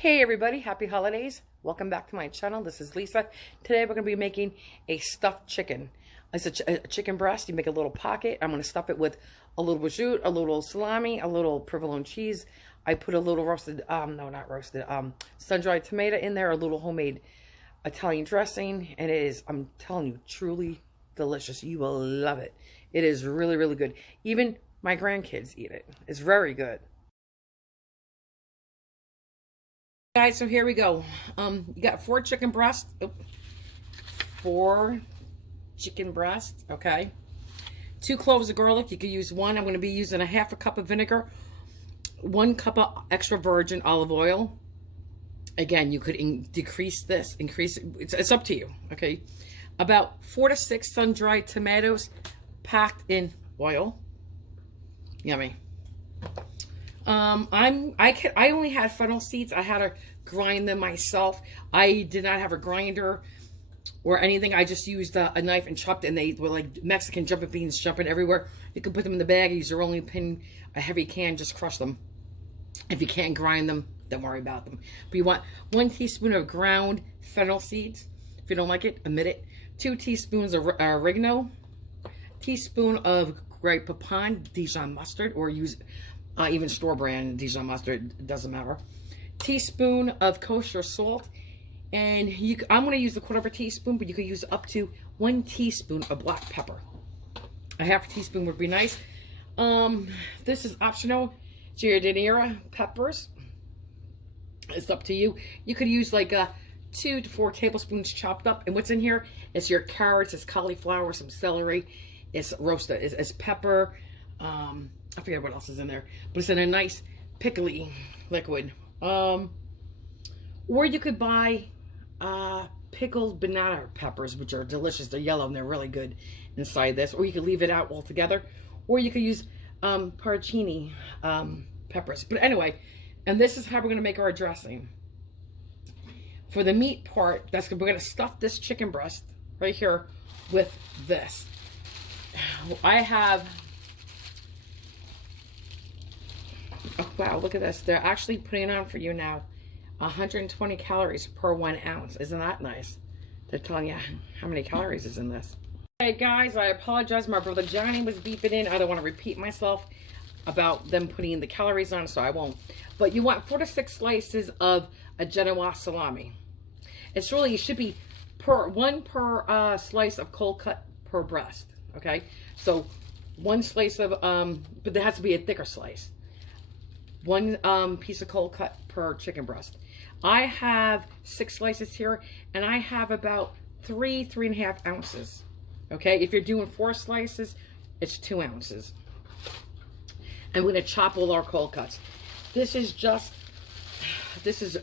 Hey everybody, happy holidays. Welcome back to my channel. This is Lisa. Today we're going to be making a stuffed chicken. It's a chicken breast. You make a little pocket. I'm going to stuff it with a little prosciutto, a little salami, a little provolone cheese. I put a little roasted, sun-dried tomato in there, a little homemade Italian dressing, and it is, I'm telling you, truly delicious. You will love it. It is really, really good. Even my grandkids eat it. It's very good. Guys, so here we go. You got 4 chicken breasts. 4 chicken breasts, okay. 2 cloves of garlic. You could use 1. I'm going to be using a half a cup of vinegar, 1 cup of extra virgin olive oil. Again, you could increase it. It's up to you, okay. About 4 to 6 sun-dried tomatoes packed in oil. Yummy. I only had fennel seeds. I had to grind them myself. I did not have a grinder or anything. I just used a knife and chopped it, and they were like Mexican jumping beans jumping everywhere. You can put them in the bag, use your rolling pin, a heavy can, just crush them. If you can't grind them, don't worry about them. But you want 1 teaspoon of ground fennel seeds. If you don't like it, omit it. 2 teaspoons of oregano. Teaspoon of Grey Poupon Dijon mustard, or use even store brand Dijon mustard, it doesn't matter. Teaspoon of kosher salt, and I'm going to use a 1/4 teaspoon, but you could use up to 1 teaspoon of black pepper. A half teaspoon would be nice. This is optional. Giardiniera peppers. It's up to you. You could use like 2 to 4 tablespoons chopped up, and what's in here is your carrots, it's cauliflower, some celery, it's roasted, it's pepper. I forget what else is in there, but it's in a nice pickly liquid. Or you could buy pickled banana peppers, which are delicious. They're yellow and they're really good inside this. Or you could leave it out altogether. Or you could use parchini peppers. But anyway, and this is how we're going to make our dressing. For the meat part, we're going to stuff this chicken breast right here with this. I have... Oh, wow, look at this. They're actually putting it on for you now. 120 calories per 1 ounce. Isn't that nice? They're telling you how many calories is in this. Hey guys, I apologize. My brother Johnny was beeping in. I don't want to repeat myself about them putting the calories on, so I won't. But you want 4 to 6 slices of a Genoa salami. It's really, it should be one per slice of cold cut per breast. Okay? So 1 slice of, but there has to be a thicker slice. 1 piece of cold cut per chicken breast. I have 6 slices here, and I have about 3.5 ounces. Okay, if you're doing 4 slices, it's 2 ounces. And we're gonna chop all our cold cuts. This is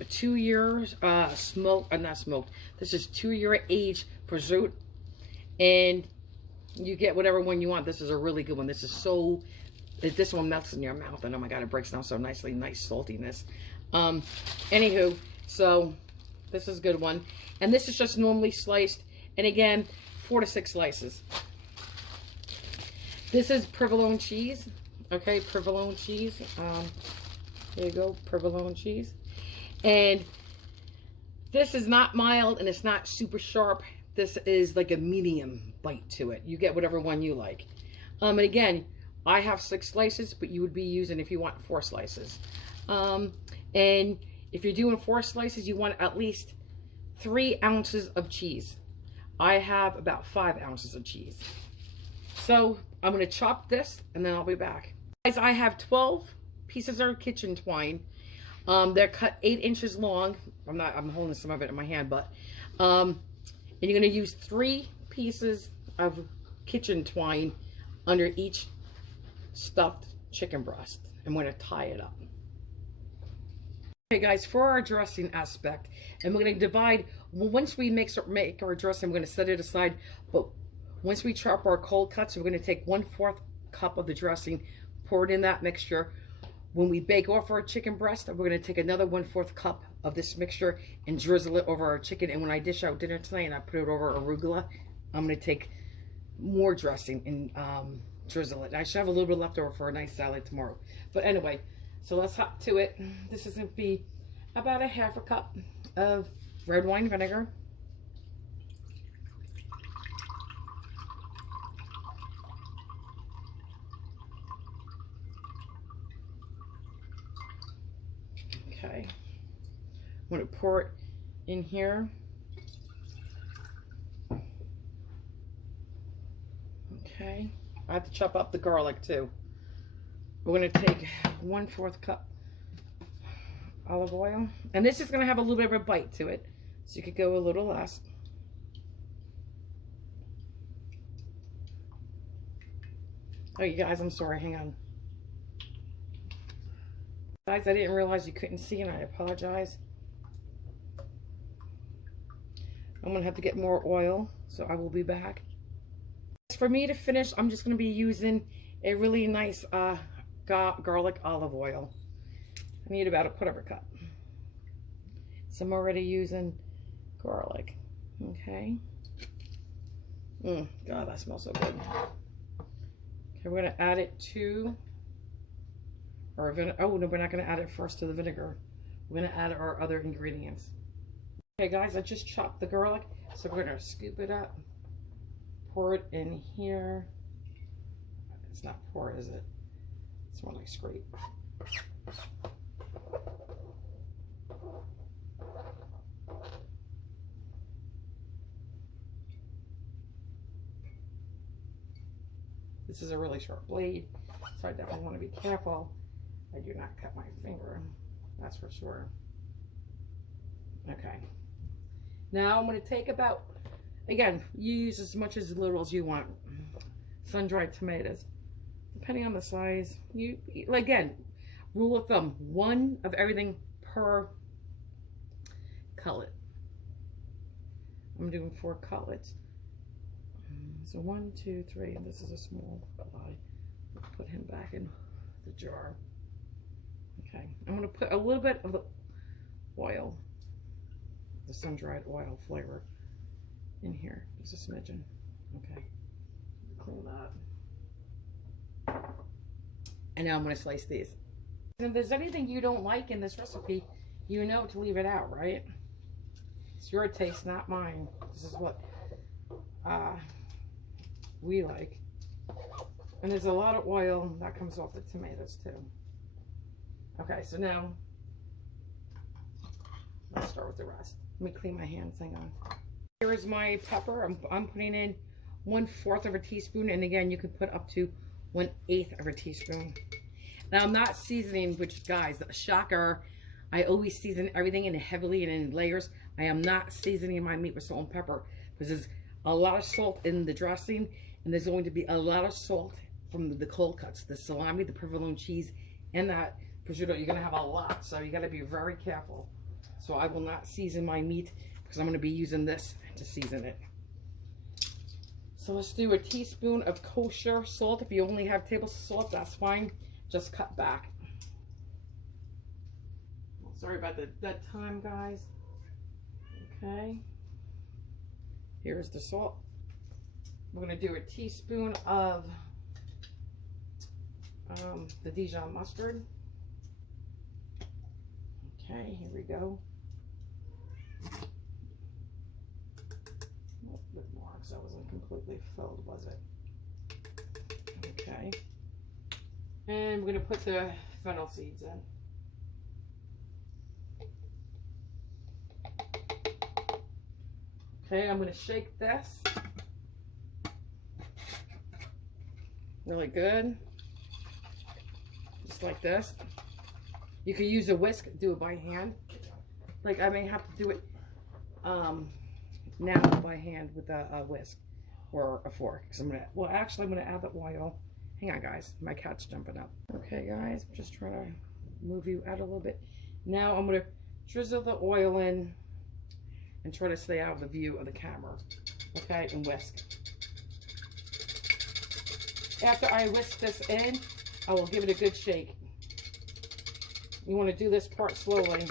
2 years not smoked. This is 2-year age prosciutto, and you get whatever one you want. This is a really good one. This is so. This one melts in your mouth, and oh my god, it breaks down so nicely. Nice saltiness. Anywho, so this is a good one, and this is just normally sliced, and again, 4 to 6 slices. This is provolone cheese. Okay, provolone cheese. There you go, provolone cheese. And this is not mild, and it's not super sharp. This is like a medium bite to it. You get whatever one you like. And again, I have 6 slices, but you would be using, if you want, 4 slices. And if you're doing 4 slices, you want at least 3 ounces of cheese. I have about 5 ounces of cheese. So I'm going to chop this, and then I'll be back. Guys, I have 12 pieces of kitchen twine. They're cut 8 inches long. I'm holding some of it in my hand, but and you're going to use 3 pieces of kitchen twine under each stuffed chicken breast. I'm going to tie it up. Okay guys, for our dressing aspect, and we're going to divide, once we make our dressing, we're going to set it aside, but once we chop our cold cuts, we're going to take 1/4 cup of the dressing, pour it in that mixture. When we bake off our chicken breast, we're going to take another 1/4 cup of this mixture and drizzle it over our chicken. And when I dish out dinner tonight and I put it over arugula, I'm going to take more dressing and drizzle it. I should have a little bit left over for a nice salad tomorrow. But anyway, so let's hop to it. This is going to be about a half a cup of red wine vinegar. Okay, I'm going to pour it in here. Okay, I have to chop up the garlic too. We're going to take 1/4 cup olive oil, and this is going to have a little bit of a bite to it, so you could go a little less. Oh, you guys, I'm sorry, hang on. Guys, I didn't realize you couldn't see, and I apologize. I'm going to have to get more oil, so I will be back. For me to finish, I'm just going to be using a really nice garlic olive oil. I need about a 1/4 cup. So I'm already using garlic. Okay. God, that smells so good. Okay, we're going to add it to our vinegar. Oh, no, we're not going to add it first to the vinegar. We're going to add our other ingredients. Okay, guys, I just chopped the garlic, so we're going to scoop it up, pour it in here. It's not pour, is it? It's more like scrape. This is a really sharp blade, so I definitely want to be careful I do not cut my finger. That's for sure. Okay. Now I'm going to take about, again, you use as much as little as you want. Sun-dried tomatoes, depending on the size. You again, rule of thumb: 1 of everything per cullet. I'm doing 4 cutlets. So 1, 2, 3, and this is a small guy. Put him back in the jar. Okay, I'm going to put a little bit of the oil, the sun-dried oil flavor, in here. Just a smidgen. Okay, clean that. And now I'm going to slice these. And if there's anything you don't like in this recipe, you know to leave it out, right? It's your taste, not mine. This is what we like. And there's a lot of oil that comes off the tomatoes too. Okay, so now let's start with the rest. Let me clean my hands, hang on. Here is my pepper. I'm putting in 1/4 of a teaspoon, and again, you can put up to 1/8 of a teaspoon. Now I'm not seasoning, which guys, shocker, I always season everything in heavily and in layers. I am not seasoning my meat with salt and pepper because there's a lot of salt in the dressing, and there's going to be a lot of salt from the cold cuts, the salami, the provolone cheese, and that prosciutto. You're going to have a lot, so you got to be very careful. So I will not season my meat because I'm going to be using this to season it. So let's do a teaspoon of kosher salt. If you only have table salt, that's fine. Just cut back. Sorry about that time, guys. Okay. Here's the salt. We're going to do a teaspoon of the Dijon mustard. Okay, here we go. A little bit more because that wasn't completely filled, was it? Okay. And we're going to put the fennel seeds in. Okay, I'm going to shake this really good, just like this. You could use a whisk, do it by hand. Like I may have to do it now by hand with a whisk or a fork. Because I'm gonna, well, actually, I'm gonna add the oil. Hang on, guys, my cat's jumping up. Okay, guys, I'm just trying to move you out a little bit. Now I'm gonna drizzle the oil in and try to stay out of the view of the camera. Okay, and whisk. After I whisk this in, I will give it a good shake. You want to do this part slowly.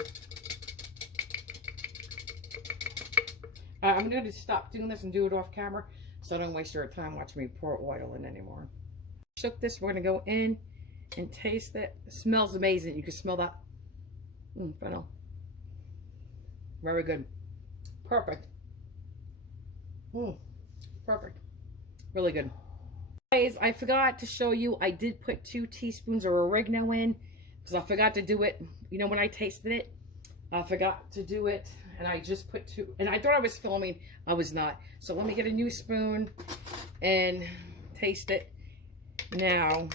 I'm going to stop doing this and do it off camera so I don't waste your time watching me pour oil in anymore. Shook this, we're going to go in and taste it. It smells amazing. You can smell that fennel. Very good. Perfect. Perfect. Really good. Guys, I forgot to show you, I did put 2 teaspoons of oregano in because I forgot to do it. You know, when I tasted it, I forgot to do it, and I just put 2, and I thought I was filming. I was not. So let me get a new spoon and taste it now.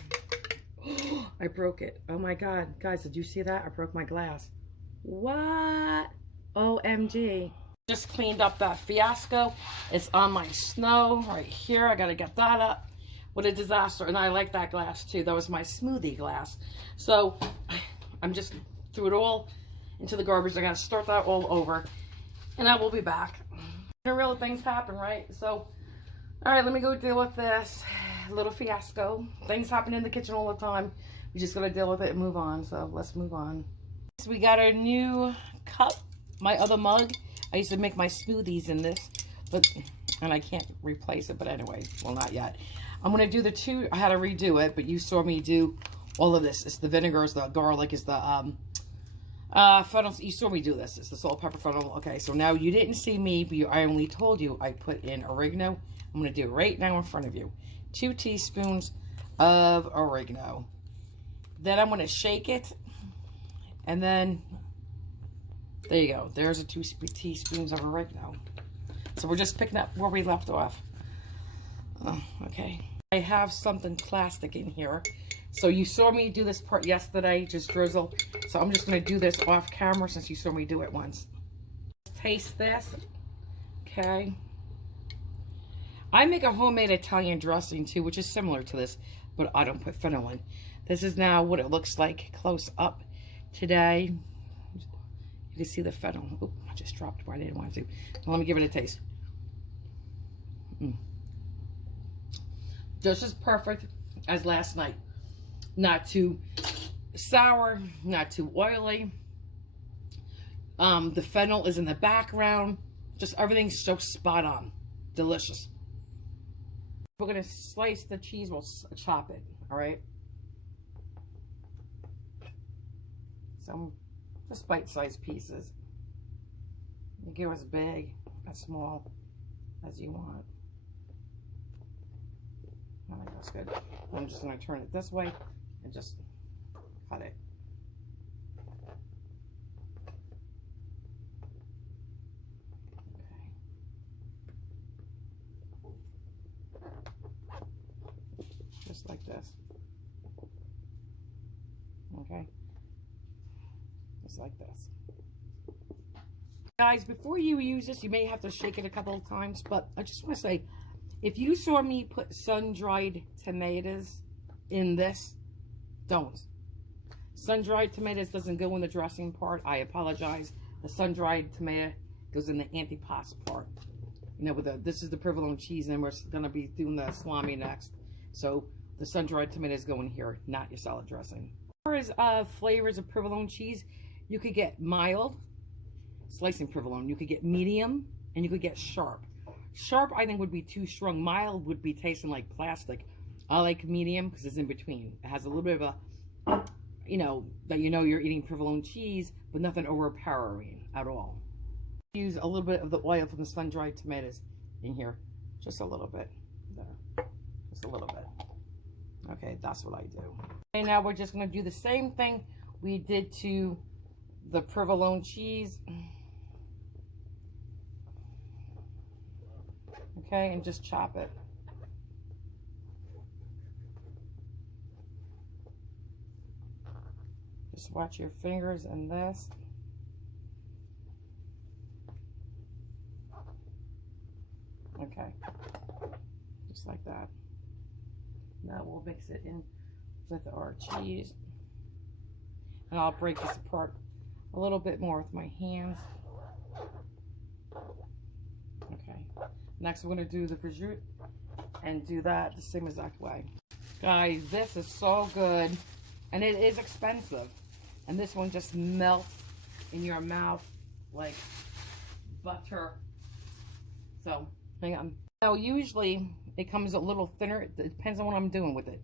I broke it. Oh my God. Guys, did you see that? I broke my glass. What? OMG. Just cleaned up that fiasco. It's on my snow right here. I gotta get that up. What a disaster. And I like that glass too. That was my smoothie glass. So I'm just threw it all into the garbage. I gotta start that all over. And I will be back. Real things happen, right? So, all right, let me go deal with this little fiasco. Things happen in the kitchen all the time. We just gotta deal with it and move on. So let's move on. So we got our new cup, my other mug. I used to make my smoothies in this, and I can't replace it, but anyway, well, not yet. I'm gonna do the 2, I had to redo it, but you saw me do all of this. It's the vinegars, the garlic, is the funnels. You saw me do this. It's the salt, pepper, funnel. Okay, so now you didn't see me, but I only told you I put in oregano. I'm gonna do it right now in front of you. 2 teaspoons of oregano. Then I'm gonna shake it, and then there you go. There's a 2 teaspoons of oregano. So we're just picking up where we left off. Oh, okay. I have something plastic in here. So you saw me do this part yesterday, just drizzle. So I'm just going to do this off camera since you saw me do it once. Taste this. Okay. I make a homemade Italian dressing too, which is similar to this, but I don't put fennel in. This is now what it looks like close up today. You can see the fennel. Oop, I just dropped where I didn't want to. Now let me give it a taste. Just as perfect as last night. Not too sour, not too oily. The fennel is in the background. Just everything's so spot on. Delicious. We're going to slice the cheese. We'll chop it. All right. Some just bite-sized pieces. You get as big, as small as you want. I think that's good. I'm just going to turn it this way and just cut it. Okay. Just like this. Okay. Just like this. Guys, before you use this, you may have to shake it a couple of times, but I just want to say, if you saw me put sun-dried tomatoes in this, don't. Sun-dried tomatoes doesn't go in the dressing part. I apologize. The sun-dried tomato goes in the antipasto part. You know, this is the provolone cheese, and we're going to be doing the salami next. So the sun-dried tomatoes go in here, not your salad dressing. As far as flavors of provolone cheese, you could get mild, slicing provolone. You could get medium, and you could get sharp. Sharp, I think, would be too strong. Mild would be tasting like plastic. I like medium because it's in between. It has a little bit of a, you know, that you know you're eating provolone cheese, but nothing overpowering at all. Use a little bit of the oil from the sun-dried tomatoes in here. Just a little bit. There. Just a little bit. Okay, that's what I do. And now we're just going to do the same thing we did to the provolone cheese. Okay, and just chop it. Just watch your fingers in this. Okay, just like that. Now we'll mix it in with our cheese. And I'll break this apart a little bit more with my hands. Okay. Next, we're going to do the prosciutto and do that the same exact way. Guys, this is so good. And it is expensive. And this one just melts in your mouth like butter. So, hang on. Now, usually, it comes a little thinner. It depends on what I'm doing with it.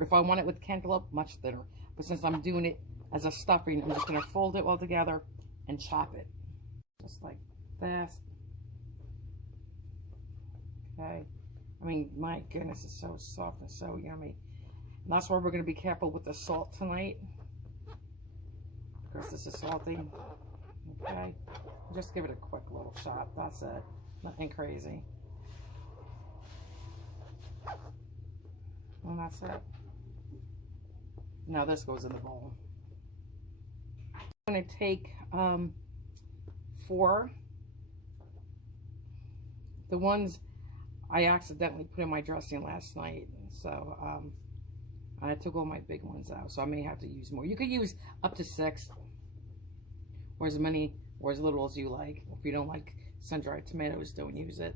If I want it with cantaloupe, much thinner. But since I'm doing it as a stuffing, I'm just going to fold it all together and chop it. Just like this. Okay. I mean, my goodness, it's so soft and so yummy. And that's why we're going to be careful with the salt tonight, because this is salty. Okay. Just give it a quick little shot. That's it. Nothing crazy. And that's it. Now this goes in the bowl. I'm going to take 4. The ones I accidentally put in my dressing last night. So I took all my big ones out. So I may have to use more. You could use up to 6. Or as many or as little as you like. If you don't like sun-dried tomatoes, don't use it.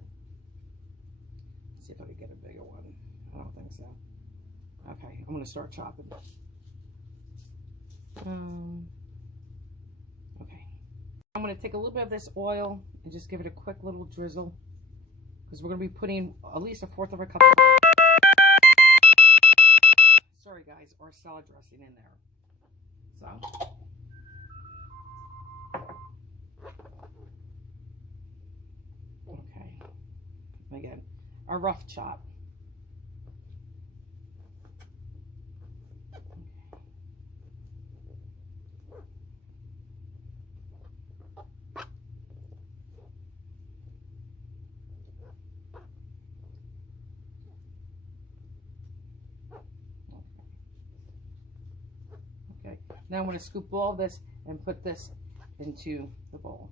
Let's see if I can get a bigger one. I don't think so. Okay, I'm going to start chopping. Okay. I'm going to take a little bit of this oil and just give it a quick little drizzle, because we're going to be putting at least 1/4 of a cup of, sorry guys, or salad dressing in there. So okay, again, a rough chop. Okay, now I'm going to scoop all this and put this into the bowl.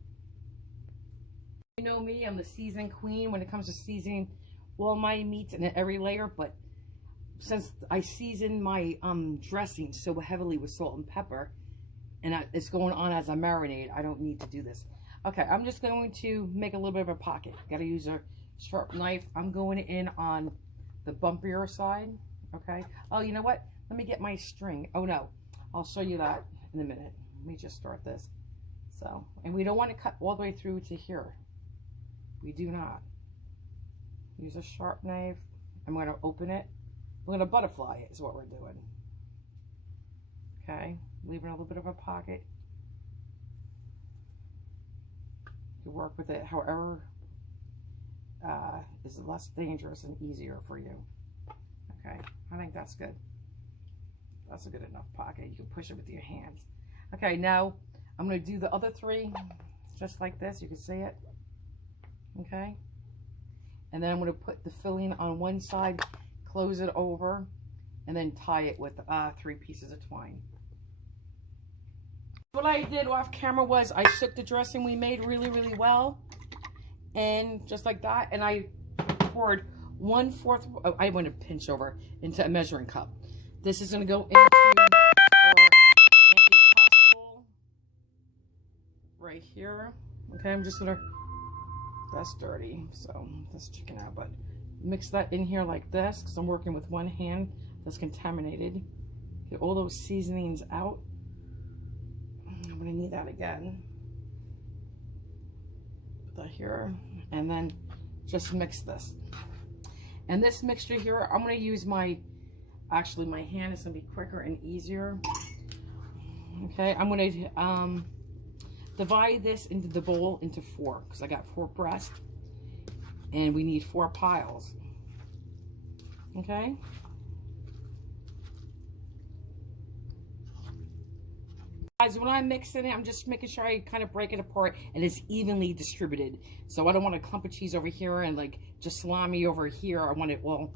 You know me, I'm the season queen when it comes to seasoning all my meats in every layer, but since I season my dressing so heavily with salt and pepper, and it's going on as a marinade, I don't need to do this. Okay, I'm just going to make a little bit of a pocket. Got to use a sharp knife. I'm going in on the bumpier side. Okay. Oh, you know what? Let me get my string. Oh no, I'll show you that in a minute. Let me just start this. So, and we don't want to cut all the way through to here. We do not. Use a sharp knife. I'm going to open it. We're going to butterfly it is what we're doing. Okay, leaving a little bit of a pocket. You work with it however is less dangerous and easier for you. Okay, I think that's good. That's a good enough pocket. You can push it with your hands. Okay, now I'm going to do the other 3 just like this. You can see it. Okay, and then I'm going to put the filling on one side, close it over, and then tie it with 3 pieces of twine. What I did off camera was I shook the dressing we made really, really well, and just like that, and I poured 1/4, oh, I went a pinch over into a measuring cup. This is going to go into our empty pasta bowl right here. Okay, I'm just going to, that's dirty, so that's chicken out, but mix that in here like this, because I'm working with one hand that's contaminated. Get all those seasonings out. I'm going to need that again. Put that here, and then just mix this. And this mixture here, I'm going to use my, actually my hand is going to be quicker and easier. Okay, I'm going to divide this into the bowl into 4, because I got 4 breasts, and we need 4 piles. Okay. Guys, when I'm mixing it, I'm just making sure I kind of break it apart and it's evenly distributed. So I don't want a clump of cheese over here and like just salami over here. I want it all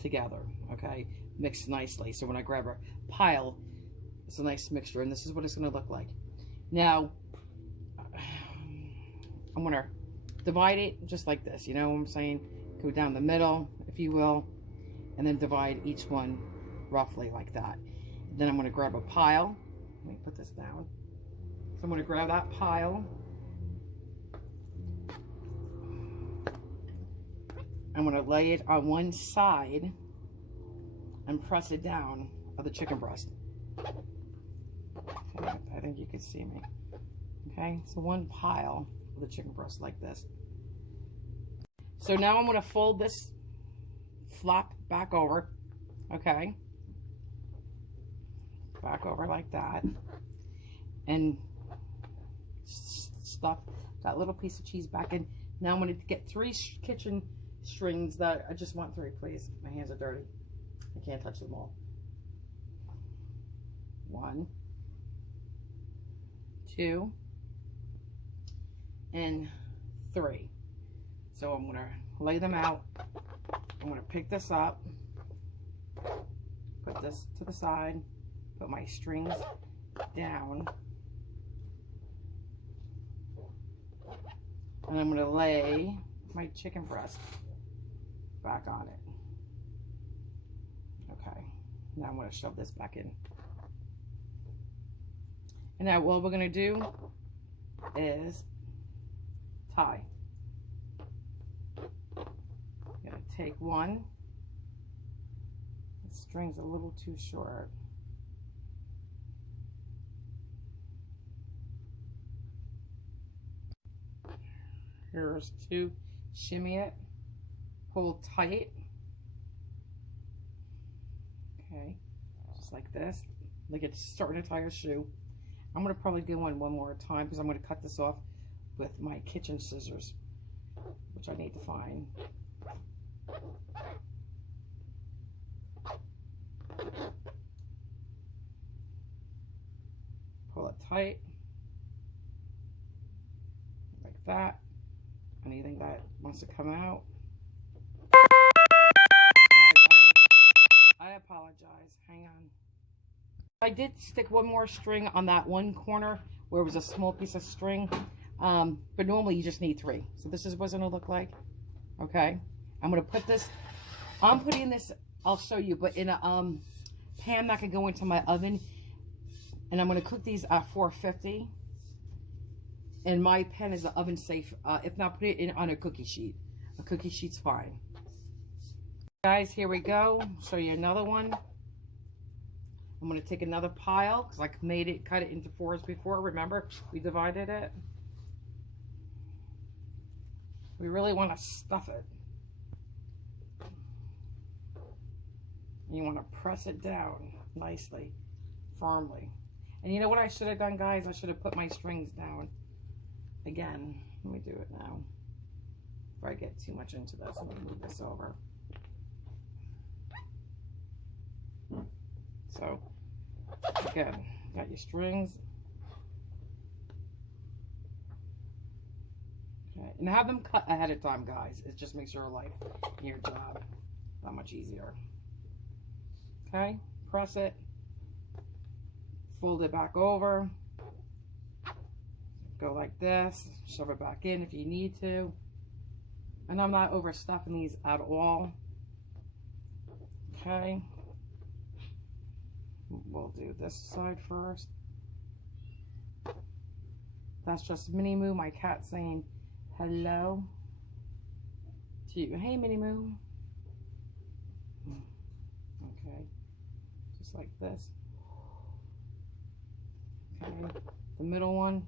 together. Okay, mixed nicely. So when I grab a pile, it's a nice mixture, and this is what it's going to look like. Now, I'm going to divide it just like this. You know what I'm saying? Go down the middle, if you will, and then divide each one roughly like that. Then I'm going to grab a pile. Let me put this down. So I'm going to grab that pile. I'm going to lay it on one side and press it down of the chicken breast. Okay, I think you can see me. Okay, so one pile of the chicken breast like this. So now I'm going to fold this flap back over. Okay. Back over like that. And stuff that little piece of cheese back in. Now I'm going to get 3 kitchen strings that I just want 3, please. My hands are dirty. I can't touch them all. 1, 2, and 3. So I'm going to lay them out. I'm going to pick this up, put this to the side, put my strings down, and I'm going to lay my chicken breast back on it. Okay, now I'm going to shove this back in. And now what we're going to do is tie. I'm going to take one. The string's a little too short. Here's 2. Shimmy it. Pull tight. Okay, just like this. Like it's starting to tie a shoe. I'm going to probably do one more time because I'm going to cut this off with my kitchen scissors, which I need to find. Pull it tight, like that. Anything that wants to come out. I apologize. Hang on. I did stick one more string on that one corner where it was a small piece of string, but normally you just need 3. So this is what's going to look like. Okay, I'm going to put this, I'm putting this, I'll show you, but in a pan that can go into my oven, and I'm going to cook these at 450, and my pan is the oven safe. If not, put it in on a cookie sheet. A cookie sheet's fine. Guys, here we go. Show you another one. I'm going to take another pile because I made it, cut it into 4s before. Remember, we divided it. We really want to stuff it. You want to press it down nicely, firmly. And you know what I should have done, guys? I should have put my strings down. Again, let me do it now. Before I get too much into this, let me move this over. So, again, got your strings. Okay, and have them cut ahead of time, guys. It just makes your life and your job that much easier. Okay, press it, fold it back over, go like this, shove it back in if you need to. And I'm not overstuffing these at all. Okay. We'll do this side first. That's just Minnie Moo, my cat, saying hello to you. Hey, Minnie Moo. Okay, just like this. Okay, the middle one.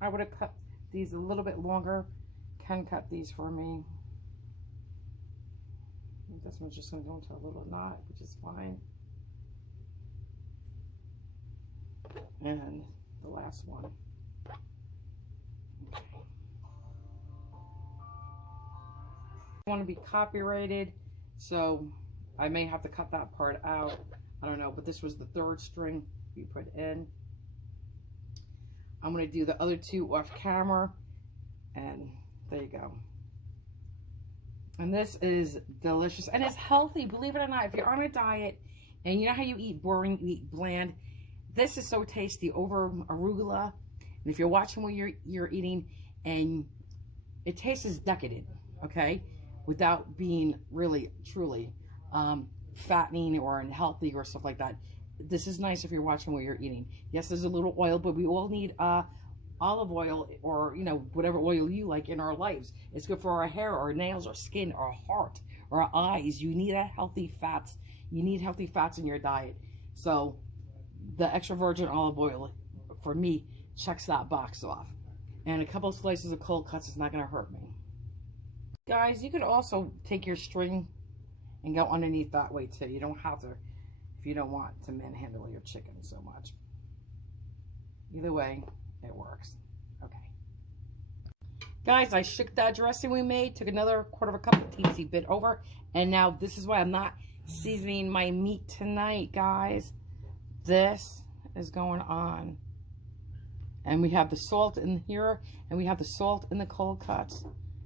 I would have cut these a little bit longer. Ken cut these for me. This one's just going to go into a little knot, which is fine. And the last one. Okay. I want to be copyrighted, so I may have to cut that part out. I don't know, but this was the 3rd string we put in. I'm going to do the other 2 off camera, and there you go. And this is delicious, and it's healthy, believe it or not. If you're on a diet and you know how you eat boring, you eat bland, this is so tasty over arugula. And if you're watching what you're eating, and it tastes decadent, okay, without being really truly fattening or unhealthy or stuff like that. This is nice if you're watching what you're eating. Yes, there's a little oil, but we all need olive oil, or you know, whatever oil you like in our lives. It's good for our hair, our nails, our skin, our heart, our eyes. You need healthy fats. You need healthy fats in your diet. So the extra virgin olive oil, for me, checks that box off. And a couple of slices of cold cuts is not going to hurt me. Guys, you could also take your string and go underneath that way too. You don't have to, if you don't want to manhandle your chicken so much. Either way, it works. Okay. Guys, I shook that dressing we made, took another quarter of a cup of teensy bit over, and now this is why I'm not seasoning my meat tonight, guys. This is going on. And we have the salt in here, and we have the salt in the cold cuts.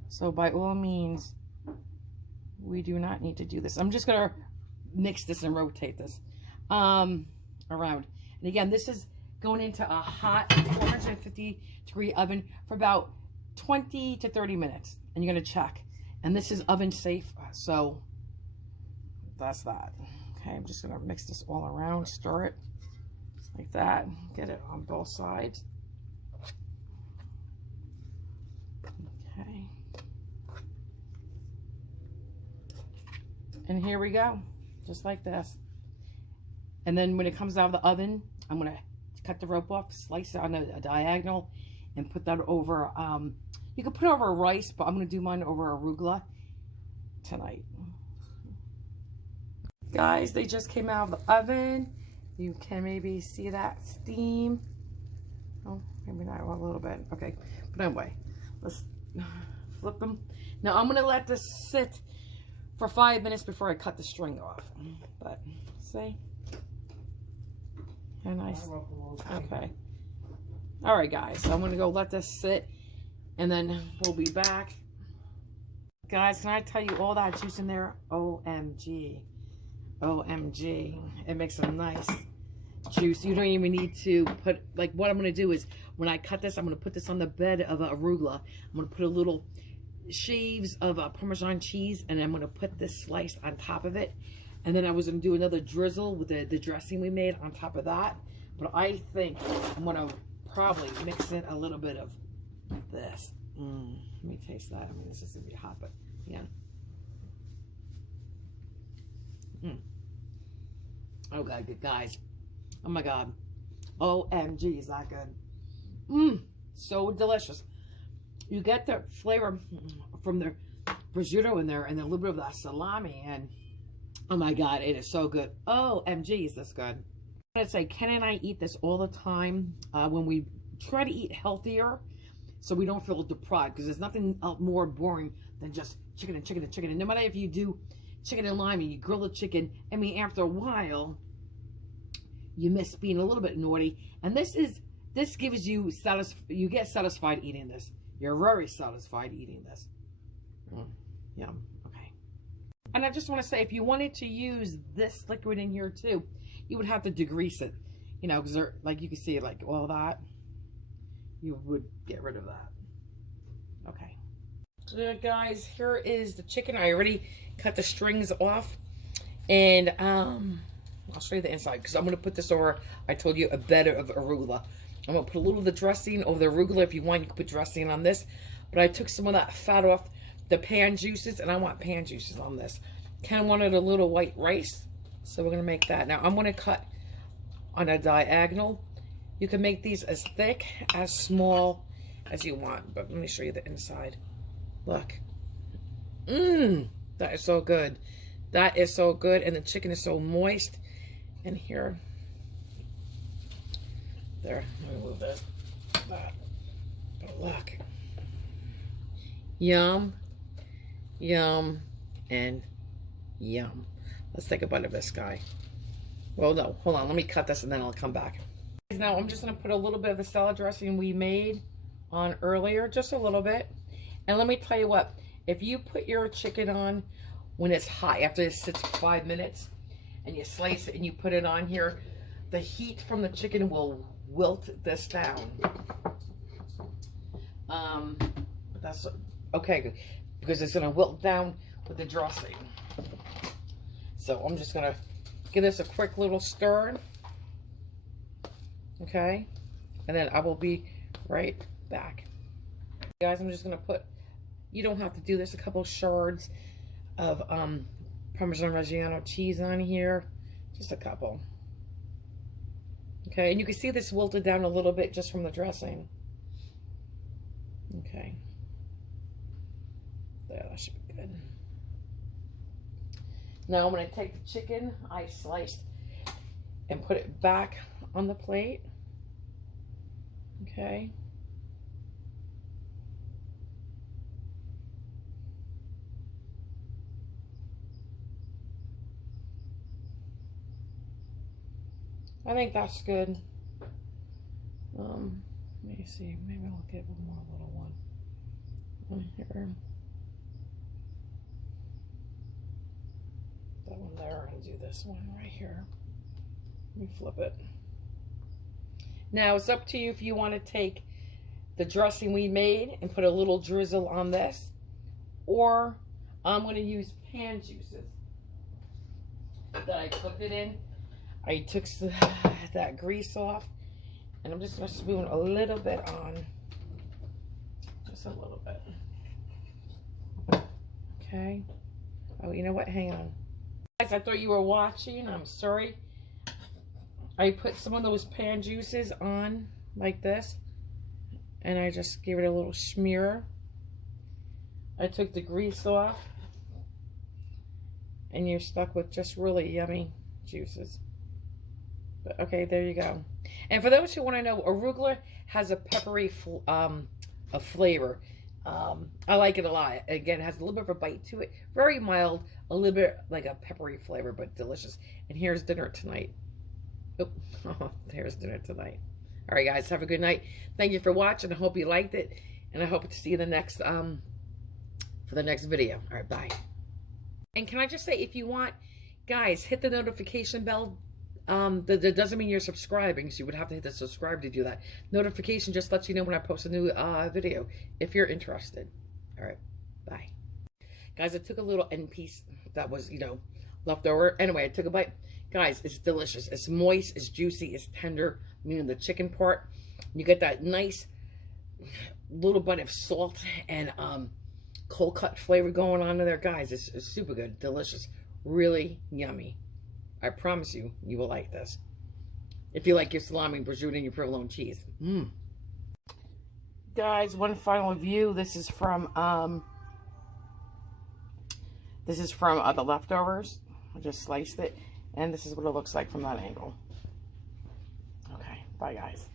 So by all means, we do not need to do this. I'm just gonna mix this and rotate this around. And again, this is going into a hot 450-degree oven for about 20 to 30 minutes. And you're gonna check. And this is oven safe, so that's that. Okay, I'm just gonna mix this all around, stir it like that, get it on both sides. Okay. And here we go, just like this. And then when it comes out of the oven, I'm gonna cut the rope off, slice it on a diagonal, and put that over, you can put it over rice, but I'm gonna do mine over arugula tonight. Guys, they just came out of the oven. You can maybe see that steam. Oh, maybe not, a little bit. Okay, but anyway, let's flip them. Now I'm gonna let this sit for 5 minutes before I cut the string off. But see, how nice. Okay. All right, guys. So I'm gonna go let this sit, and then we'll be back. Guys, can I tell you all that juice in there? OMG. OMG. It makes a nice juice. You don't even need to put, like, what I'm going to do is when I cut this, I'm going to put this on the bed of arugula. I'm going to put a little sheaves of Parmesan cheese, and I'm going to put this slice on top of it. And then I was going to do another drizzle with the dressing we made on top of that. But I think I'm going to probably mix in a little bit of this. Let me taste that. I mean, this is going to be hot, but yeah. Oh god, good guys. Oh my god. OMG, is that good? So delicious. You get the flavor from the prosciutto in there and a little bit of that salami, and oh my god, it is so good. OMG, is this good? I'm gonna say Ken and I eat this all the time when we try to eat healthier so we don't feel deprived, because there's nothing more boring than just chicken and chicken and chicken. And no matter if you do chicken and lime and you grill the chicken, I mean, after a while you miss being a little bit naughty. And this gives you you get satisfied eating this. You're very satisfied eating this. Yum. Okay. And I just want to say, if you wanted to use this liquid in here too, you would have to degrease it, you know, because like you can see, like all that, you would get rid of that. Okay. So guys, here is the chicken. I already cut the strings off, and I'll show you the inside, because I'm going to put this over, I told you, a bed of arugula. I'm going to put a little of the dressing over the arugula. If you want, you can put dressing on this, but I took some of that fat off the pan juices, and I want pan juices on this. Kind of wanted a little white rice, so we're going to make that. Now I'm going to cut on a diagonal. You can make these as thick, as small as you want, but let me show you the inside. Look. That is so good. That is so good, and the chicken is so moist. And here, there, let me move this. That. But look. Yum, yum, and yum. Let's take a bite of this guy. Well, no, hold on. Let me cut this and then I'll come back. Now I'm just going to put a little bit of the salad dressing we made on earlier, just a little bit. And let me tell you what, if you put your chicken on when it's hot, after it sits 5 minutes, and you slice it and you put it on here, the heat from the chicken will wilt this down. But that's okay, because it's going to wilt down with the dressing. So I'm just going to give this a quick little stir. Okay, and then I will be right back. Guys, I'm just going to put, you don't have to do this, a couple shards of Parmesan Reggiano cheese on here, just a couple. Okay, and you can see this wilted down a little bit just from the dressing. Okay, there, that should be good. Now I'm going to take the chicken I sliced and put it back on the plate. Okay. I think that's good. Let me see. Maybe I'll get one more little one here. That one there. I'm gonna do this one right here. Let me flip it. Now it's up to you if you want to take the dressing we made and put a little drizzle on this, or I'm going to use pan juices that I cooked it in. I took that grease off, and I'm just going to spoon a little bit on, just a little bit. Okay. Oh, you know what? Hang on. Guys, I thought you were watching. I'm sorry. I put some of those pan juices on like this, and I just gave it a little smear. I took the grease off, and you're stuck with just really yummy juices. But okay, there you go. And for those who want to know, arugula has a peppery a flavor. I like it a lot. Again, it has a little bit of a bite to it. Very mild, a little bit like a peppery flavor, but delicious. And here's dinner tonight. Oh, there's dinner tonight. All right, guys, have a good night. Thank you for watching. I hope you liked it, and I hope to see you in the next for the next video. All right, bye. And can I just say, if you want, guys, hit the notification bell. That doesn't mean you're subscribing, so you would have to hit the subscribe to do that. Notification just lets you know when I post a new video, if you're interested. All right, bye. Guys, I took a little end piece that was, left over. Anyway, I took a bite. Guys, it's delicious. It's moist, it's juicy, it's tender, meaning the chicken part. You get that nice little bite of salt and cold cut flavor going on in there. Guys, it's super good, delicious, really yummy. I promise you, you will like this. If you like your salami, prosciutto, and your provolone cheese. Guys, one final view. This is from the leftovers. I just sliced it. And this is what it looks like from that angle. Okay, bye guys.